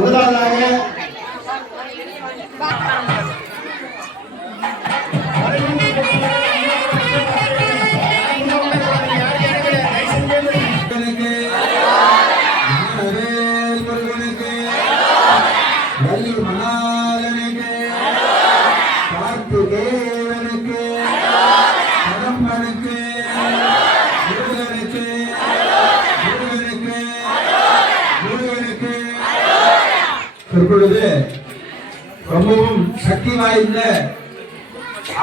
முதலாவதாக இப்பொழுது ரொம்பவும் சக்தி வாய்ந்த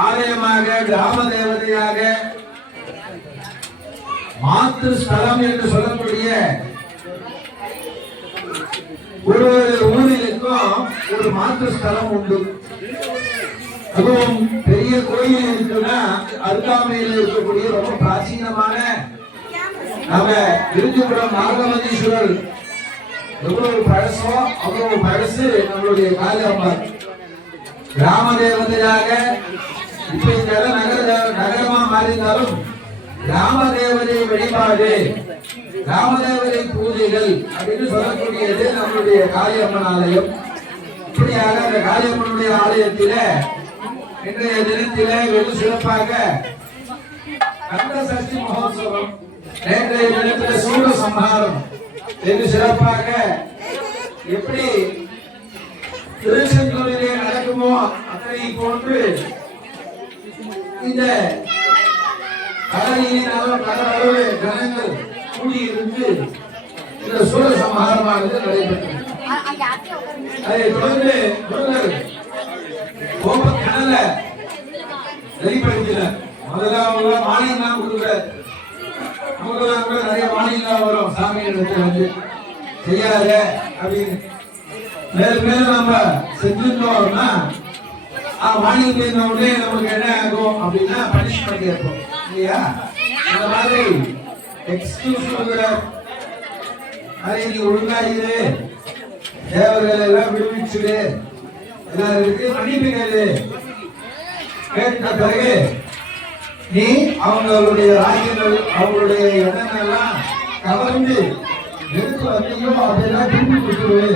ஆலயமாக கிராம தேவதையாக மாத்திரு ஸ்தலம் என்று சொல்லக்கூடிய ஒரு ஊரிலுக்கும் ஒரு மாத்திரு ஸ்தலம் உண்டு. அதுவும் பெரிய கோயில் இருக்குன்னா அருகாமையில் இருக்கக்கூடிய ரொம்ப பிராச்சீனமான நம்ம விருதுபுரம் நாகமதீஸ்வரர் எவ்வளவு பழசோ அவ்வளவு பழசு நம்மளுடைய காளியம்மா கிராம தேவதையாக. இப்ப இந்த இடம் நகரமா மாறினாலும் கிராம தேவதை வழிபாடு, கிராம தேவதை பூஜைகள் அப்படின்னு சொல்லக்கூடியது நம்மளுடைய காளியம்மன் ஆலயம். இப்படியாக அந்த காளியம்மனுடைய ஆலயத்தில இன்றைய தினத்தில வெகு சிறப்பாக கந்த சஷ்டி மகோத்சவம், நேற்றைய தினத்தில சூர சம்ஹாரம் வெகு சிறப்பாக எப்படி திருச்செந்தூரிலே நடக்குமோ அத்தனை போன்று இந்த கடலளவு ஜனங்கள் கூடியிருந்து இந்த சூர சம்ஹாரமானது நடைபெற்றது. அதை தொடர்ந்து முருகர் கோபக்கடல வெளிப்படுத்தினார். முதல்ல மானியம் கொடுக்கிறார். நமக்கு கூட நிறைய மானியம் வரும் சாமி இடத்துல வந்து செய்யாத அப்படின்னு மேலும் மேலும் நம்ம செஞ்சுட்டோம்னா மானியம் பேசின உடனே நமக்கு என்ன ஆகும் அப்படின்னா பனிஷ்மெண்ட் ஏற்படும் இல்லையா? இந்த மாதிரி எக்ஸ்கியூஸ் கொடுக்கிறார். அதை நீ ஒழுங்காயிரு, தேவர்கள் எல்லாம் விடுவிச்சுடு, எல்லாருக்கு மன்னிப்பு கேளு. கேட்ட பிறகு நீ அவங்களுடைய ராஜ்யங்கள் அவங்களுடைய எண்ணங்கள்லாம் கவர்ந்து எடுத்து வந்தீங்களோ அதெல்லாம் திரும்பி கொடுத்துருவு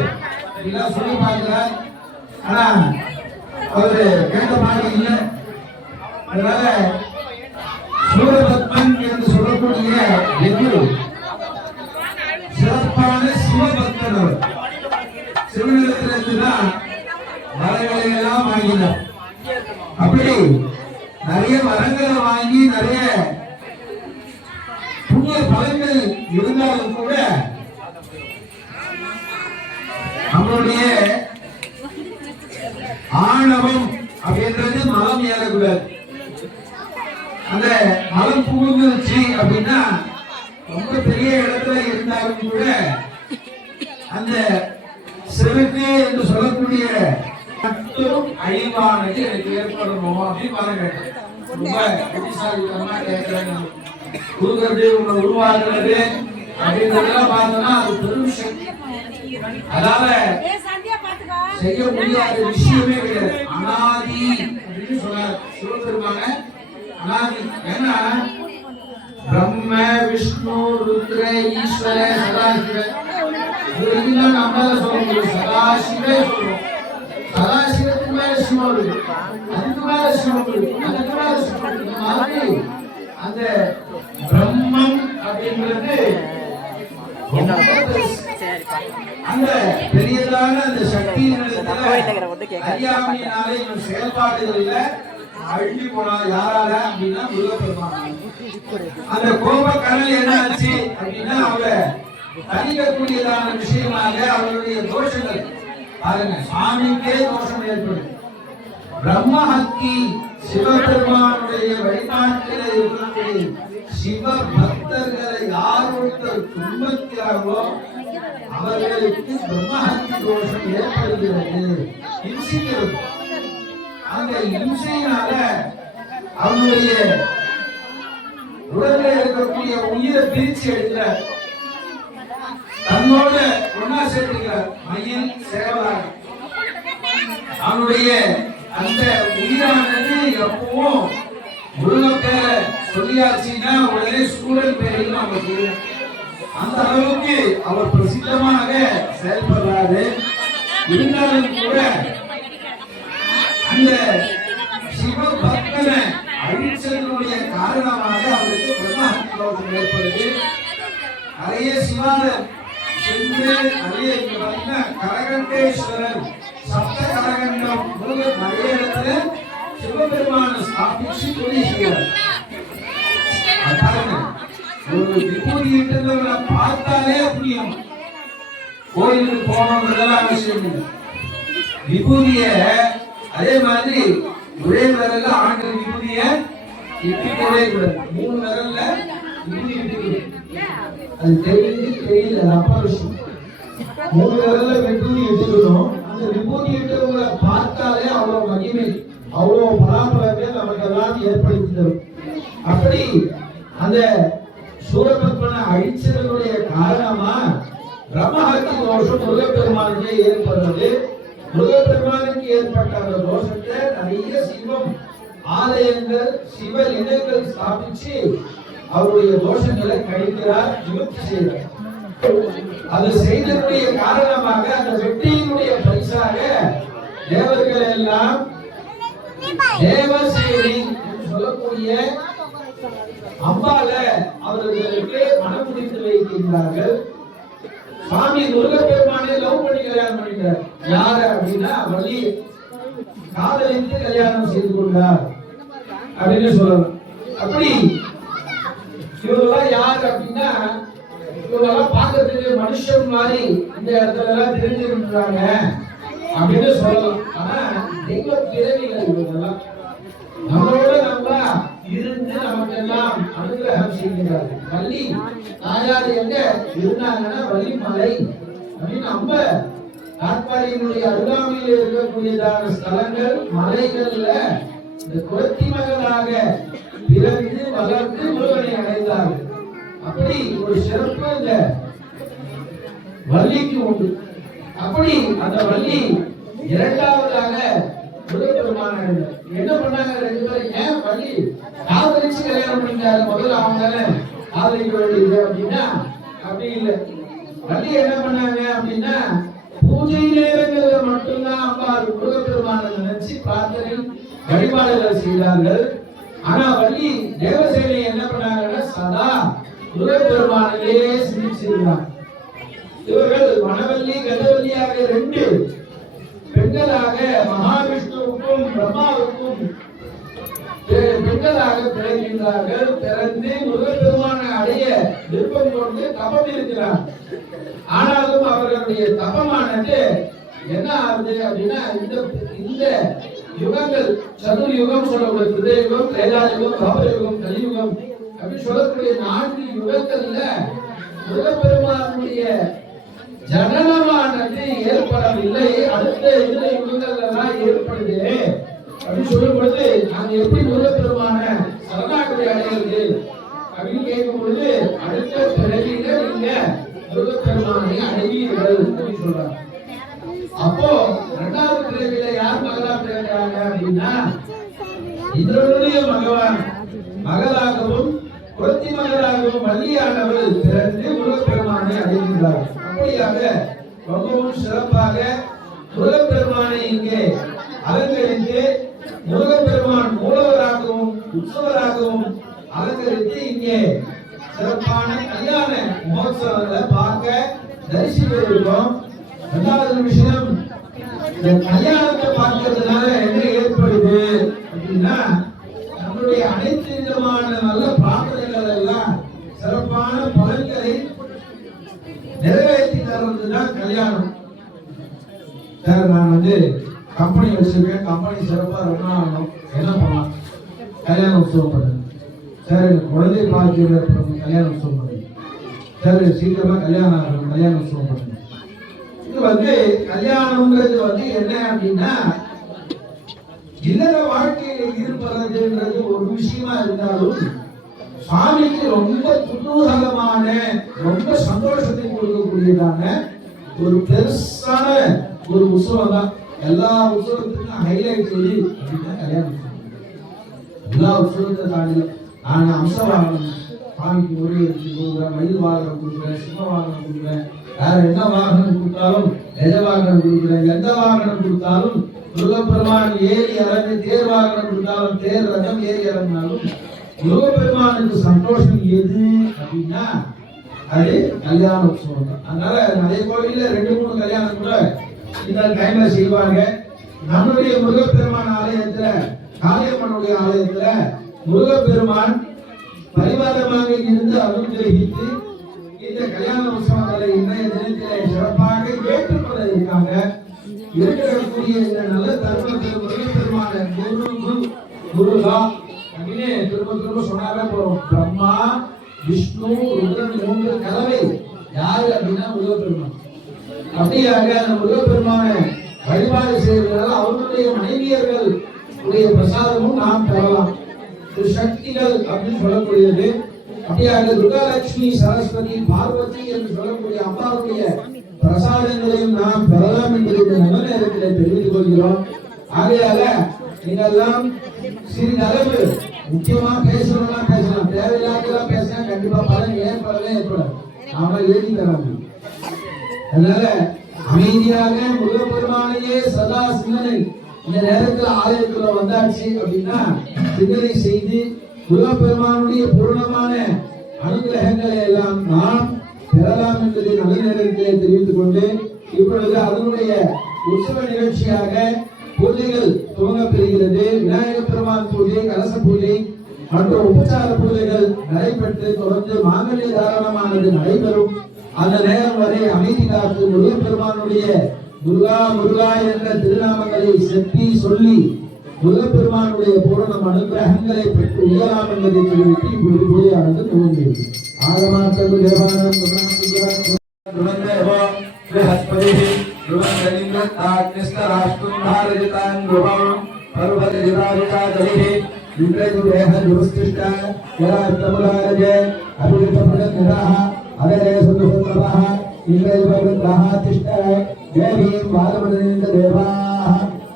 இதெல்லாம் சொல்லி பார்க்கிறார். ஆனா அவரு கேட்ட மாதிரி இல்லை. அதனால சூரபத்மன் என்று சொல்லக்கூடிய வெகு சிறப்பான சிவபக்தன் அவர். சிவனிடத்திலிருந்துதான் வரங்களை எல்லாம் வாங்கினார். அப்படி நிறைய வரங்களை வாங்கி நிறைய புண்ணிய பலன்கள் இருந்தாலும் கூட நம்மளுடைய ஆணவம் அப்படின்றது மலம் ஏறக்கூடாது. அந்த மலம் புகுந்துச்சு அப்படின்னா ரொம்ப பெரிய இடத்துல இருந்தாலும் கூட அந்த செருக்கு என்று சொல்லக்கூடிய மட்டும் அழிவானது எனக்கு ஏற்படணும் அப்படின்னு மரம் கேட்டேன். ரொம்ப புத்திசாலித்தனமா கேட்கிறாங்க. குருகிறது உங்களை உருவாக்குறது அப்படின்றதெல்லாம் பார்த்தோம்னா அது பெரும் சக்தி. அதால செய்ய முடியாத விஷயமே கிடையாது. அனாதி அப்படின்னு சொன்னார் சிவபெருமான. அனாதி ஏன்னா பிரம்ம விஷ்ணு ருத்ர ஈஸ்வர சதாசிவன் இதுதான் நம்மளால சொல்ல முடியும். சதாசிவே சொல்றோம். சதாசிவத்துக்கு மேல சிவம் இருக்கு, அதுக்கு மேல சிவம் இருக்கு, அதுக்கு மேல சிவம் இருக்கு. மாதிரி அந்த பிரம்மம் அப்படின்றது அந்த பெரியதான அந்த சக்தியினாலே செயல்பாடுகளில் அழுகி போனா யாரால அப்படின்னா முருகப்பெருமான். அந்த கோப கடல் என்ன ஆச்சு அப்படின்னா அவரை தணிக்கக்கூடியதான விஷயமாக அவருடைய தோஷங்கள் பாருங்க, சாமிக்கே தோஷம் ஏற்படும். பிரம்மஹத்தி சிவபெருமானுடைய வழிபாட்டில் இருக்கக்கூடிய சிவ பக்தர்களை யார் ஒருத்தர் துன்பத்தியாகவோ அவர்களுக்கு பிரம்மஹத்தி தோஷம் ஏற்படுகிறது, இம்சிக்கிறது. அந்த இம்சையினால அவனுடைய உடலில் இருக்கக்கூடிய உயிரை பிரிச்சு எடுக்கிற தன்னோட ஒன்னா சேர்த்துக்கிறார். மயில் சேவலாக அவனுடைய அந்த உயிரானது எப்பவும் முருகப்பேர சொல்லியாச்சுன்னா உடனே சூழல் பேரில் நமக்கு அந்த அளவுக்கு அவர் பிரசித்தமாக செயல்படுறாரு. இருந்தாலும் கூட அந்த சிவபக்தனை அழிச்சதனுடைய காரணமாக அவருக்கு பிரம்மஹத்தி தோஷம் ஏற்படுது. நிறைய சிவாலயம் சென்று நிறைய கரகண்டேஸ்வரர் சப்த கரகண்டம் நிறைய இடத்துல சிவபெருமான ஸ்தாபிச்சு தொழில் செய்வார். ஒரு விபூதி இட்டவங்களை பார்த்தாலே புரியும். கோயிலுக்கு போனோம்ன்றதெல்லாம் அவசியம் இல்லை. விபூதிய அதே மாதிரி ஒரே விரல்ல ஆண்கள் விபூதிய இட்டுக்கவே கூடாது. 3 விரல்ல விபூதி இட்டுக்கணும். அது தெரியல அப்பா விஷயம். 3 விரல்ல விபூதி இட்டுக்கணும். அந்த விபூதி இட்டவங்களை பார்த்தாலே அவ்வளவு மகிமை, அவ்வளவு பராபரமே நமக்கு எல்லாம் ஏற்படுத்தி தரும். அப்படி அந்த சூரபத்மனை அழிச்சதனுடைய காரணமா பிரம்மஹத்தி தோஷம் முருகப்பெருமானுக்கு ஏற்படுறது. முருகப்பெருமானுக்கு ஏற்பட்ட அந்த தோஷத்தை நிறைய சிவம் ஆலயங்கள் சிவலிங்கங்கள் ஸ்தாபிச்சு அவருடைய தோஷங்களை கழிக்கிறார், நிவர்த்தி செய்கிறார். அது செய்தனுடைய காரணமாக அந்த வெற்றியினுடைய பரிசாக தேவர்கள் எல்லாம் தேவசேரி சொல்லக்கூடிய அம்பால அவர்களுக்கு மனம் முடித்து வைக்கின்றார்கள். சுவாமி முருகப்பெருமானே லவ் பண்ணி கல்யாணம் பண்ணிட்டார். யாரு அப்படின்னா வள்ளி காதலித்து கல்யாணம் செய்து கொண்டார் அப்படின்னு சொல்லலாம். அப்படி இவங்கெல்லாம் யார் அப்படின்னா இவங்கெல்லாம் பார்க்கறதுக்கு மனுஷன் மாதிரி இந்த இடத்துல எல்லாம் தெரிஞ்சிருக்கிறாங்க அப்படின்னு சொல்லலாம். ஆனா தெய்வ பிறவிகள் இவங்கெல்லாம் நம்மளோட நம்ம இருந்து நமக்கு எல்லாம் அனுகிரகம் செய்கிறார்கள். வள்ளி தாயார் எங்க இருந்தாங்கன்னா வள்ளி மலை அப்படின்னு நம்ம காட்பாடியினுடைய அருகாமையில் இருக்கக்கூடியதான ஸ்தலங்கள் மலைகள்ல இந்த குலத்தி மகளாக பிறந்து வளர்ந்து முருகனை அடைந்தார்கள். அப்படி ஒரு சிறப்பு இந்த வள்ளிக்கு உண்டு. அப்படி அந்த வள்ளி இரண்டாவதாக முருகப்பெருமான என்ன பண்ணாங்க? 2 பேரும் ஏன் வள்ளி காதலிச்சு கல்யாணம் பண்ணிட்டாரு, முதல்ல அவங்க தானே காதலிக்க வேண்டியது அப்படின்னா அப்படி இல்லை. வள்ளி என்ன பண்ணாங்க அப்படின்னா பூஜை நேரங்களில் மட்டும்தான் அம்பாள் முருகப்பெருமானை நினைச்சு பிரார்த்தனை வழிபாடுகள் செய்தார்கள். ஆனா வள்ளி தேவசேனை என்ன பண்ணாங்கன்னா சதா முருகப்பெருமானையே சிந்திச்சிருந்தாங்க. இவர்கள் மணவள்ளி கஜவள்ளியாக 2 பெண்களாக மகாவிஷ்ணுவுக்கும் பிரம்மாவுக்கும் பெண்களாக பிறக்கின்றார்கள். பிறந்து முருகப்பெருமானை அடைய விருப்பம் கொண்டு தபம் இருக்கிறார். ஆனாலும் அவர்களுடைய தபமானது என்ன ஆகுது அப்படின்னா இந்த யுகங்கள் சதுர்யுகம் சொல்லக்கூடிய கிருதயுகம், திரேதாயுகம், துவாபரயுகம், கலியுகம் அப்படின்னு சொல்லக்கூடிய 4 யுகங்கள்ல முருகப்பெருமானுடைய ஜனனமானது ஏற்படவில்லை. அடுத்த இந்த யுகங்கள் எல்லாம் ஏற்படுது அப்படின்னு சொல்லும் பொழுது நாங்க எப்படி முருகப்பெருமான சரணாகதி அடைகிறது அப்படின்னு கேட்கும் பொழுது அடுத்த பிறவியில நீங்க முருகப்பெருமானை அடைவீர்கள் அப்படின்னு சொல்றாங்க. அப்போ 2வது பிறவியில யார் மகளா பிறக்கிறாங்க அப்படின்னா இந்திரனுடைய மகளாகவும் குலத்தி மகளாகவும் வள்ளியானவள் பிறந்து முருகப்பெருமானை அடைகின்றார். அப்படியாக ரொம்பவும் சிறப்பாக முருகப்பெருமானை இங்கே அலங்கரித்து முருகப்பெருமான் மூலவராகவும் உற்சவராகவும் அலங்கரித்து இங்கே சிறப்பான கல்யாண மகோத்சவங்களை பார்க்க தரிசிக்கிறோம். 2வது விஷயம், இந்த கல்யாணத்தை பார்க்கறதுனால என்ன ஏற்படுது அப்படின்னா நம்மளுடைய அனைத்து விதமான நல்ல பிரார்த்தனைகள் எல்லாம் சிறப்பான பலன்களை நிறைவேற்றி தருவதுதான் கல்யாணம். சார் நான் கம்பெனி வச்சிருக்கேன், கம்பெனி சிறப்பா ரன் ஆகணும், என்ன பண்ணலாம்? கல்யாண உற்சவம் பண்ணுங்க சார். எனக்கு குழந்தை பாக்கியம் கல்யாண உற்சவம் பண்ணுங்க சார். சீக்கிரமா கல்யாணம் ஆகணும், கல்யாண உற்சவம் பண்ணுங்க. இது கல்யாணம்ன்றது என்ன அப்படின்னா இல்லற வாழ்க்கையில ஈடுபடுறதுன்றது ஒரு விஷயமா இருந்தாலும் சுவாமிக்கு ரொம்ப குதூகலமான ரொம்ப சந்தோஷத்தை கொடுக்கக்கூடியதான ஒரு பெருசான ஒரு உற்சவம் தான். எல்லா உற்சவத்துக்கும் ஹைலைட் எது அப்படின்னா கல்யாணம். எல்லா உற்சவத்தை தாண்டி நான் அம்சவாகனம் சுவாமிக்கு முறை எடுத்து கொடுக்குறேன், மயில் வாகனம் கொடுக்குறேன், சிம்ம வாகனம் கொடுக்குறேன், யார் என்ன வாகனம் கொடுத்தாலும் எஜ வாகனம் கொடுக்குறேன், எந்த வாகனம் கொடுத்தாலும் முருகப்பெருமான் ஏறி இறங்கி, தேர் வாகனம் கொடுத்தாலும் தேர் ரகம் ஏறி இறங்கினாலும் முருகப்பெருமானுக்கு சந்தோஷம் எது அப்படின்னா அது கல்யாண உற்சவம் தான். அதனால நிறைய கோயில்ல 2-3 கல்யாணம் கூட இந்த டைம்ல செய்வாங்க. நம்முடைய முருகப்பெருமான் ஆலயத்துல, காளியம்மனுடைய ஆலயத்துல முருகப்பெருமான் பரிவாரமாக இருந்து அனுகிரகித்து இந்த கல்யாண உற்சவங்களை இன்றைய தினத்திலே சிறப்பாக ஏற்றுக்கொள்ள இருக்காங்க. இருக்கக்கூடிய இந்த நல்ல தருணத்தில் முருகப்பெருமான முருகா அப்படின்னு திரும்ப சொன்னாவே போறோம். பிரம்மா, விஷ்ணு, ருத்ரன் 3 கலவை யாரு அப்படின்னா முருகப்பெருமான். அப்படியாக அந்த முருகப்பெருமான வழிபாடு செய்வதனால அவருடைய மனைவியர்கள் உடைய பிரசாதமும் நாம் பெறலாம். சக்திகள் அப்படின்னு சொல்லக்கூடியது. அப்படியாக துர்காலட்சுமி, சரஸ்வதி, பார்வதி என்று சொல்லக்கூடிய அம்மாவுடைய பிரசாதங்களையும் நாம் பெறலாம் என்பதை நல்ல நேரத்தில் தெரிவித்துக் கொள்கிறோம். ஆகையால நீங்கெல்லாம் சிறிதளவு முக்கியமா பேசணும்னா பேசலாம், தேவையில்லாதெல்லாம் பேசினா கண்டிப்பா பலன் ஏற்படவே ஏற்படாது. நாம எழுதி தர முடியும். அதனால அமைதியாக முருகப்பெருமானையே சதா சிந்தனை. இந்த நேரத்தில் ஆலயத்துல வந்தாச்சு அப்படின்னா சிந்தனை செய்து முருகப்பெருமானுடைய பூர்ணமான அனுகிரகங்களை எல்லாம் நாம் பெறலாம் என்பதை நல்ல நேரத்திலே தெரிவித்துக் கொண்டு இப்பொழுது அதனுடைய உற்சவ நிகழ்ச்சியாக பூஜைகள் துவங்கப் பெறுகிறது. விநாயகப் பெருமான் பூஜை, கலச பூஜை மற்றும் உபச்சார பூஜைகள் நடைபெற்று தொடர்ந்து மாங்கல்ய தாரணமானது நடைபெறும். அந்த நேரம் வரை அமைதி காத்து முருகப்பெருமானுடைய முருகா முருகா என்ற திருநாமங்களை செப்பி சொல்லி முருகப்பெருமானுடைய பூரணம் அனுகிரகங்களை பெற்று உயரலாம் என்பதை தெரிவித்து இப்பொழுது பூஜையானது துவங்கியது. ஆகமாத்தது தேவானம்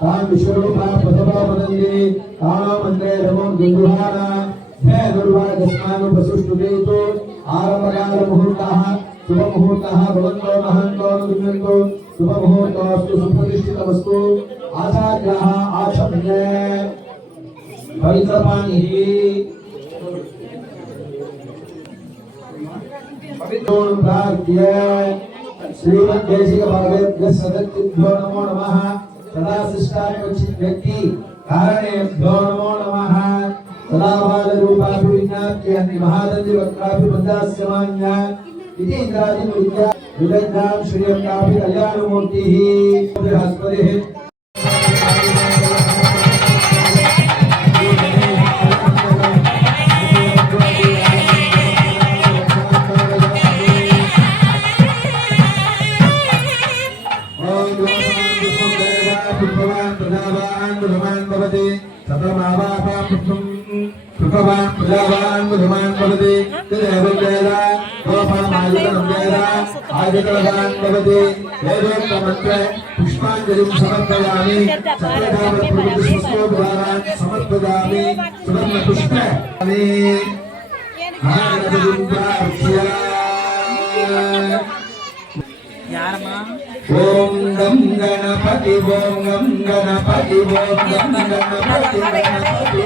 तां विश्वरूपा प्रथमा वदन्ति तां मन्त्रे नमो दुर्वाणा हे दुर्वाणस्मानु प्रसुष्टुकेतो आरम्भकाल मुहूर्तः शुभ मुहूर्तः भवन्तो महन्तो दुर्गन्तो शुभ मुहूर्तोऽस्तु सुप्रतिष्ठितमस्तु आचार्याः आचम्ये पवित्रपाणिः पवित्रों प्रार्थ्य श्रीमद्देशिक भगवद्गीता सदत्तिभ्यो नमो नमः सदा शिष्टाचित व्यक्ति कारणेभ्यो नमो नमः सदा बाल रूपापि विज्ञाप्य महादन्ति वक्त्रापि बन्धास्यमान्या इति इन्द्रादि विद्या विदग्धां श्रियकापि कल्याणमूर्तिः बृहस्पतिः पुष्पांजलिं समर्पयामि समर्पयामि सुवर्ण पुष्पाणि ओम गं गणपति ओम गं गणपति ओम गं गणपति गणपति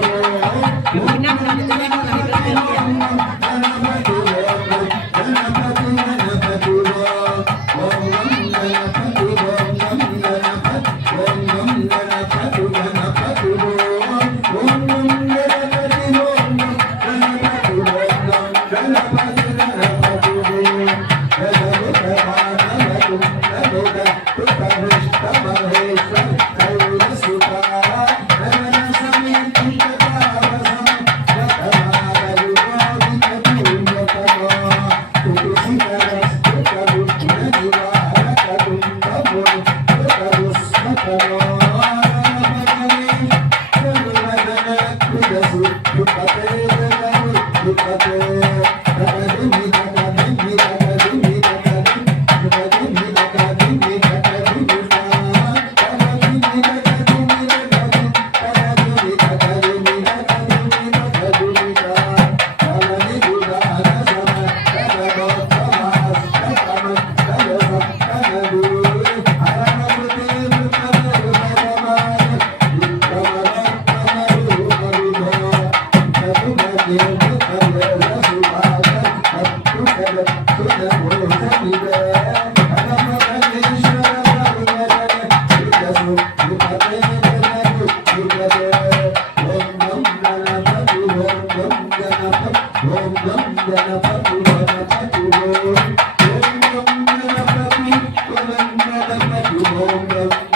ஓம்